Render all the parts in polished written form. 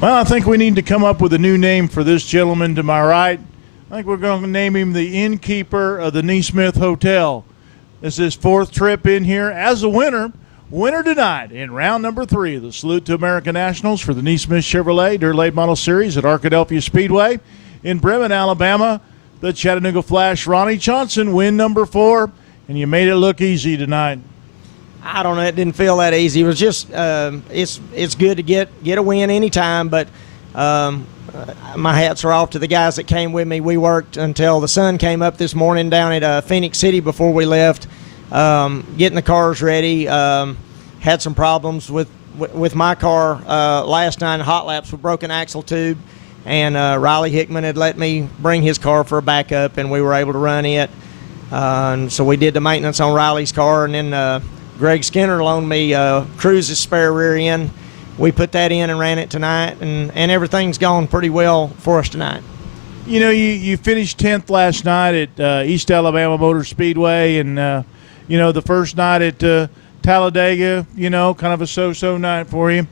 Well, I think we need to come up with a new name for this gentleman to my right. I think we're going to name him the innkeeper of the Neesmith Hotel. This is his fourth trip in here as a winner. Winner tonight in round number 3 of the Salute to America Nationals for the Neesmith Chevrolet Dirt Late Model Series at Arkadelphia Speedway in Bremen, Alabama. The Chattanooga Flash, Ronnie Johnson, win number 4, and you made it look easy tonight. I don't know. It didn't feel that easy. It was just it's good to get a win anytime, but my hats are off to the guys that came with me. We worked until the sun came up this morning down at Phoenix City before we left, getting the cars ready. Had some problems with my car last night in hot laps with broken axle tube, and Riley Hickman had let me bring his car for a backup, and we were able to run it. And so we did the maintenance on Riley's car, and then Greg Skinner loaned me Cruz's spare rear end. We put that in and ran it tonight, and everything's gone pretty well for us tonight. You know, you finished 10th last night at East Alabama Motor Speedway, and, the first night at Talladega, kind of a so-so night for you.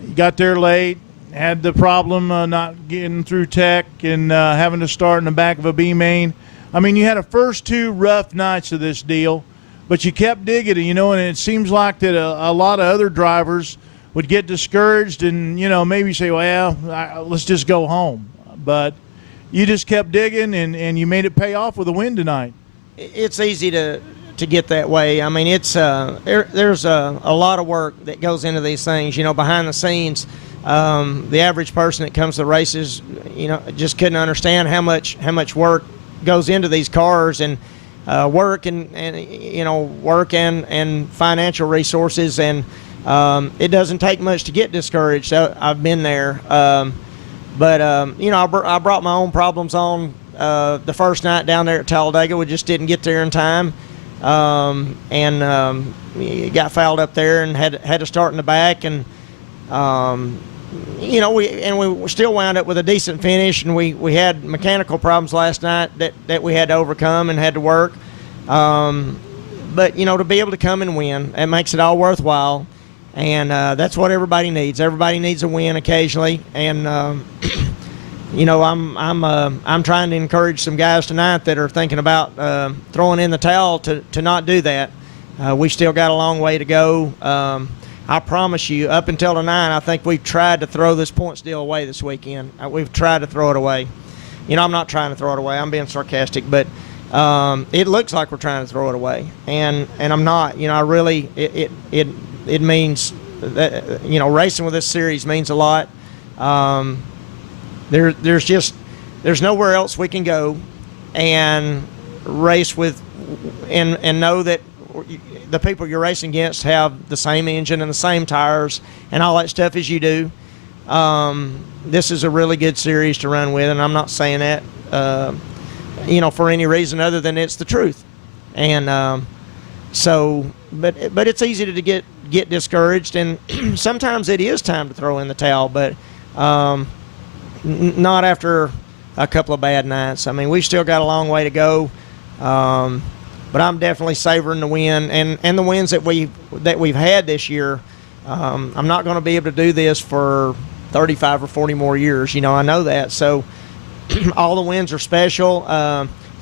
You got there late, had the problem not getting through tech and having to start in the back of a B-main. I mean, you had a first 2 rough nights of this deal, but you kept digging it, and it seems like that a lot of other drivers would get discouraged and, maybe say, well, let's just go home. But you just kept digging, and you made it pay off with a win tonight. It's easy to get that way. I mean, it's there's a lot of work that goes into these things, behind the scenes. The average person that comes to races, just couldn't understand how much work goes into these cars, and work and financial resources, and it doesn't take much to get discouraged. I've been there, but I brought my own problems on the first night down there at Talladega. We just didn't get there in time, and got fouled up there and had to start in the back, and we still wound up with a decent finish, and we had mechanical problems last night that we had to overcome and had to work. But to be able to come and win, it makes it all worthwhile, and that's what everybody needs. Everybody needs a win occasionally, and I'm trying to encourage some guys tonight that are thinking about throwing in the towel to not do that. We still got a long way to go. I promise you, up until tonight, I think we've tried to throw this points deal away this weekend. We've tried to throw it away. I'm not trying to throw it away. I'm being sarcastic, but it looks like we're trying to throw it away, and I'm not. I really it means that racing with this series means a lot. There's nowhere else we can go and race with and know that the people you're racing against have the same engine and the same tires and all that stuff as you do. This is a really good series to run with, and I'm not saying that for any reason other than it's the truth. And but it's easy to get discouraged, and sometimes it is time to throw in the towel, but not after a couple of bad nights. I mean, we've still got a long way to go. But I'm definitely savoring the win and the wins that we've had this year. I'm not going to be able to do this for 35 or 40 more years. I know that. So all the wins are special.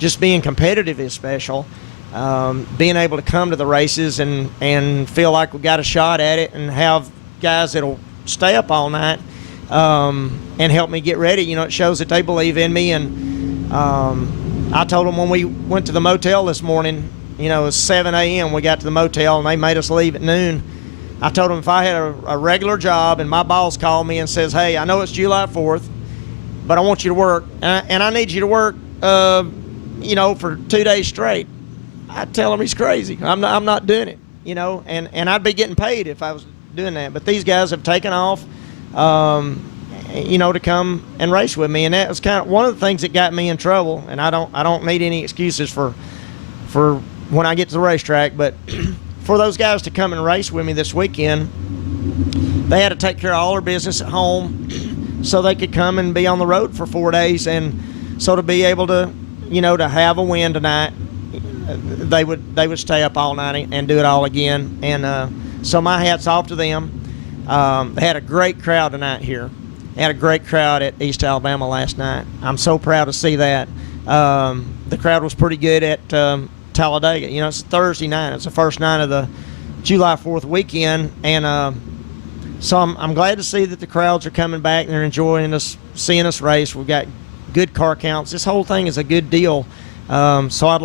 Just being competitive is special. Being able to come to the races and feel like we got a shot at it, and have guys that'll stay up all night and help me get ready. It shows that they believe in me. And I told them when we went to the motel this morning, it was 7 a.m. We got to the motel, and they made us leave at noon. I told them if I had a regular job and my boss called me and says, hey, I know it's July 4th, but I want you to work, and I need you to work, for 2 days straight, I'd tell him he's crazy. I'm not doing it, and I'd be getting paid if I was doing that. But these guys have taken off, to come and race with me, and that was kind of one of the things that got me in trouble. And I don't need any excuses for when I get to the racetrack, but for those guys to come and race with me this weekend, they had to take care of all their business at home so they could come and be on the road for 4 days. And so to be able to to have a win tonight, they would stay up all night and do it all again. And so my hat's off to them. They had a great crowd tonight here. Had a great crowd at East Alabama last night. I'm so proud to see that. The crowd was pretty good at Talladega. You know, it's Thursday night. It's the first night of the July 4th weekend, and so I'm glad to see that the crowds are coming back and they're enjoying us, seeing us race. We've got good car counts. This whole thing is a good deal. So I'd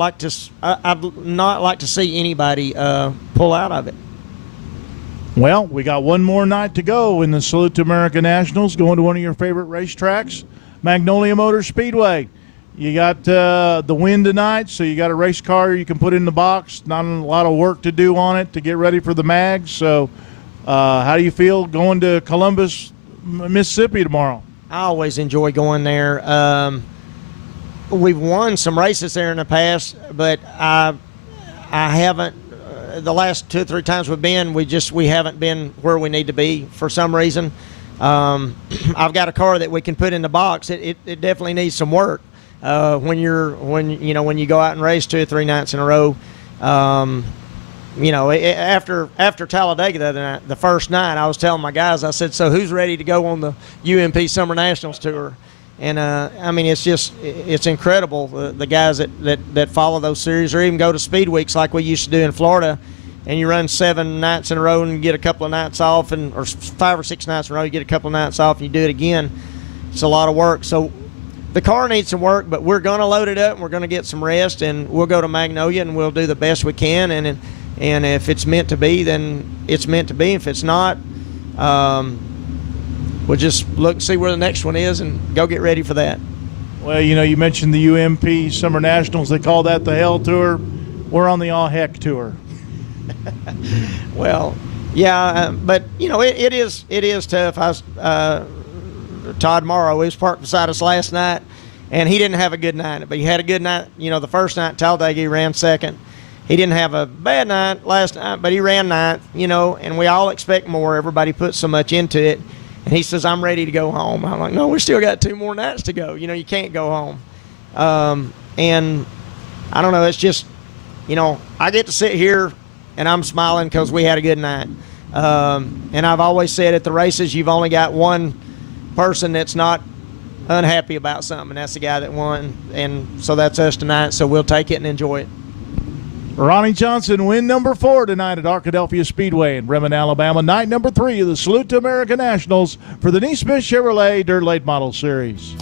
not like to see anybody pull out of it. Well, we got one more night to go in the Salute to America Nationals, going to one of your favorite racetracks, Magnolia Motor Speedway. You got the win tonight, so you got a race car you can put in the box. Not a lot of work to do on it to get ready for the mags. So how do you feel going to Columbus, Mississippi tomorrow? I always enjoy going there. We've won some races there in the past, but I haven't. The last 2 or 3 times we've been, we haven't been where we need to be for some reason. I've got a car that we can put in the box. It definitely needs some work. When you go out and race 2 or 3 nights in a row, after Talladega the other night, the first night, I was telling my guys, I said, so who's ready to go on the UMP Summer Nationals Tour? And it's incredible, the guys that follow those series or even go to speed weeks like we used to do in Florida, and you run 7 nights in a row and get a couple of nights off, or 5 or 6 nights in a row, you get a couple of nights off and you do it again. It's a lot of work. So the car needs some work, but we're going to load it up and we're going to get some rest, and we'll go to Magnolia and we'll do the best we can. And if it's meant to be, then it's meant to be. If it's not, we'll just look and see where the next one is and go get ready for that. Well, you mentioned the UMP Summer Nationals. They call that the Hell Tour. We're on the All Heck Tour. Well, yeah, but it is tough. Todd Morrow, he was parked beside us last night, and he didn't have a good night. But he had a good night. The first night, Talladega, he ran second. He didn't have a bad night last night, but he ran ninth. And we all expect more. Everybody puts so much into it. And he says, I'm ready to go home. I'm like, no, we still got 2 more nights to go. You can't go home. And I don't know. It's just, I get to sit here and I'm smiling because we had a good night. And I've always said at the races, you've only got one person that's not unhappy about something, and that's the guy that won. And so that's us tonight. So we'll take it and enjoy it. Ronnie Johnson, win number 4 tonight at Arkadelphia Speedway in Bremen, Alabama. Night number 3 of the Salute to America Nationals for the Neesmith Chevrolet Dirt Late Model Series.